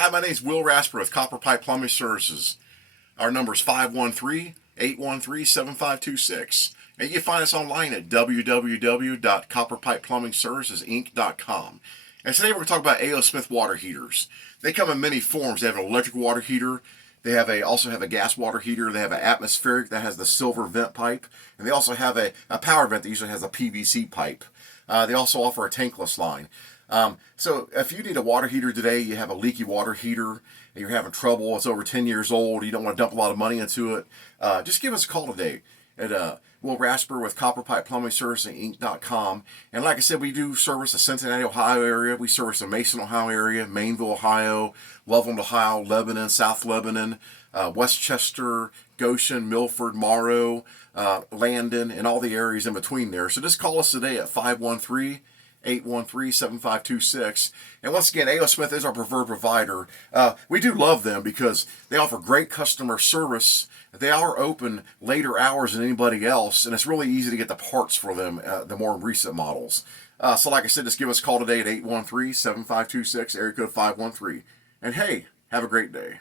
Hi, my name is Will Rasper with Copper Pipe Plumbing Services. Our number is 513-813-7526. And you can find us online at www.copperpipeplumbingservicesinc.com. And today we're going to talk about A.O. Smith water heaters. They come in many forms. They have an electric water heater. They have also have a gas water heater. They have an atmospheric that has the silver vent pipe. And they also have a power vent that usually has a PVC pipe. They also offer a tankless line. So if you need a water heater today, you have a leaky water heater, and you're having trouble, it's over 10 years old, you don't want to dump a lot of money into it, just give us a call today at Will Rasper with Copper Pipe Plumbing Service Inc.com. And like I said, we do service the Cincinnati, Ohio area. We service the Mason, Ohio area, Maineville, Ohio, Loveland, Ohio, Lebanon, South Lebanon, Westchester, Goshen, Milford, Morrow, Landen, and all the areas in between there. So just call us today at 513-813-7526. And once again, A.O. Smith is our preferred provider. We do love them because they offer great customer service. They are open later hours than anybody else, and it's really easy to get the parts for them, the more recent models. So like I said, just give us a call today at 813-7526, area code 513. And hey, have a great day.